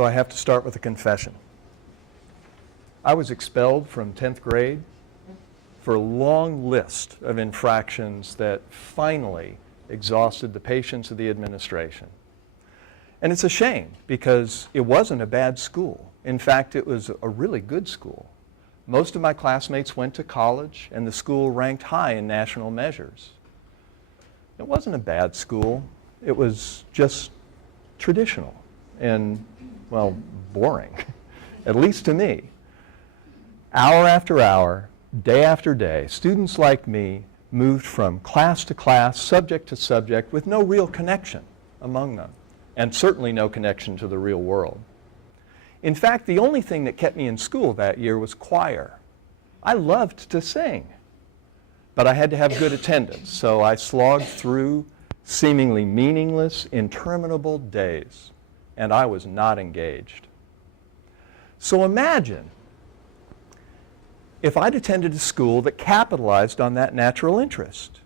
So I have to start with a confession. I was expelled from 10th grade for a long list of infractions that finally exhausted the patience of the administration. And it's a shame because it wasn't a bad school. In fact, it was a really good school. Most of my classmates went to college and the school ranked high in national measures. It wasn't a bad school. It was just traditional and, well, boring, at least to me. Hour after hour, day after day, students like me moved from class to class, subject to subject, with no real connection among them, and certainly no connection to the real world. In fact, the only thing that kept me in school that year was choir. I loved to sing, but I had to have good attendance, so I slogged through seemingly meaningless, interminable days, and I was not engaged. So imagine if I'd attended a school that capitalized on that natural interest.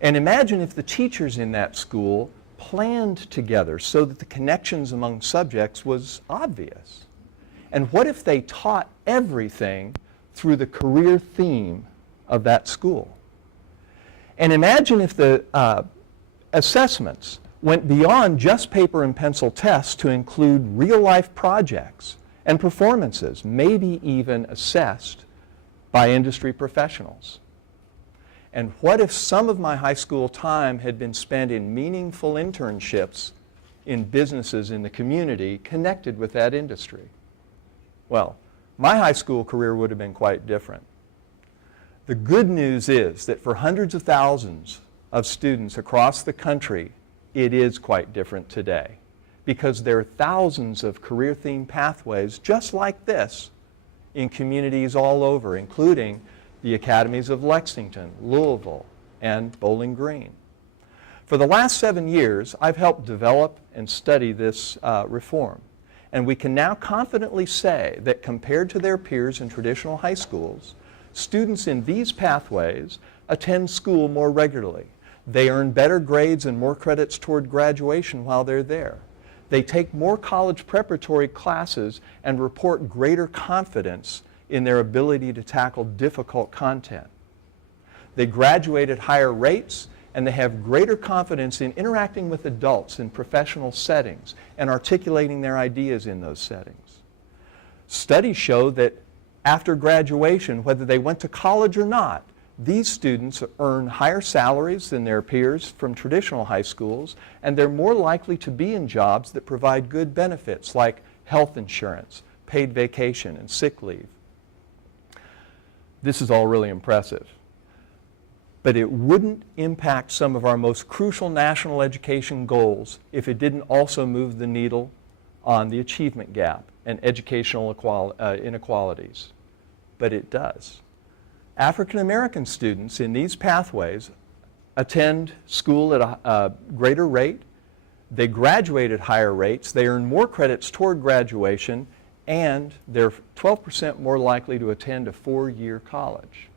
And imagine if the teachers in that school planned together so that the connections among subjects was obvious. And what if they taught everything through the career theme of that school? And imagine if the assessments went beyond just paper and pencil tests to include real-life projects and performances, maybe even assessed by industry professionals. And what if some of my high school time had been spent in meaningful internships in businesses in the community connected with that industry? Well, my high school career would have been quite different. The good news is that for hundreds of thousands of students across the country, it is quite different today, because there are thousands of career-themed pathways just like this in communities all over, including the academies of Lexington, Louisville, and Bowling Green. For the last 7 years, I've helped develop and study this reform. And we can now confidently say that compared to their peers in traditional high schools, students in these pathways attend school more regularly. They earn better grades and more credits toward graduation while they're there. They take more college preparatory classes and report greater confidence in their ability to tackle difficult content. They graduate at higher rates, and they have greater confidence in interacting with adults in professional settings and articulating their ideas in those settings. Studies show that after graduation, whether they went to college or not, these students earn higher salaries than their peers from traditional high schools, and they're more likely to be in jobs that provide good benefits like health insurance, paid vacation, and sick leave. This is all really impressive. But it wouldn't impact some of our most crucial national education goals if it didn't also move the needle on the achievement gap and educational inequalities. But it does. African American students in these pathways attend school at a greater rate, they graduate at higher rates, they earn more credits toward graduation, and they're 12% more likely to attend a 4-year college.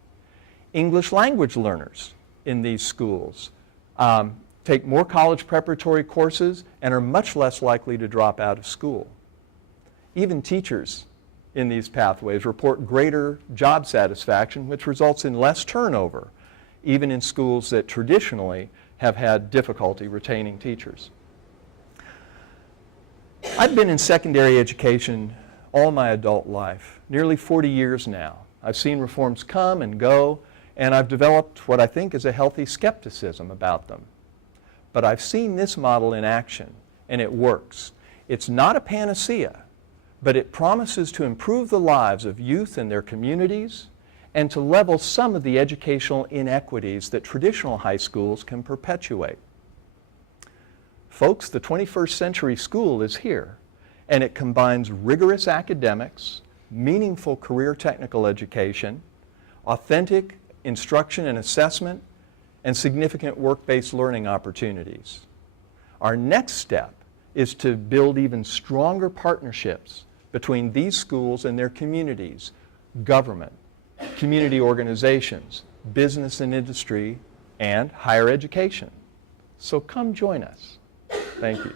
English language learners in these schools take more college preparatory courses and are much less likely to drop out of school. Even teachers in these pathways report greater job satisfaction, which results in less turnover, even in schools that traditionally have had difficulty retaining teachers. I've been in secondary education all my adult life, nearly 40 years now. I've seen reforms come and go, and I've developed what I think is a healthy skepticism about them. But I've seen this model in action, and it works. It's not a panacea, but it promises to improve the lives of youth and their communities and to level some of the educational inequities that traditional high schools can perpetuate. Folks, the 21st century school is here, and it combines rigorous academics, meaningful career technical education, authentic instruction and assessment, and significant work-based learning opportunities. Our next step is to build even stronger partnerships between these schools and their communities, government, community organizations, business and industry, and higher education. So come join us. Thank you.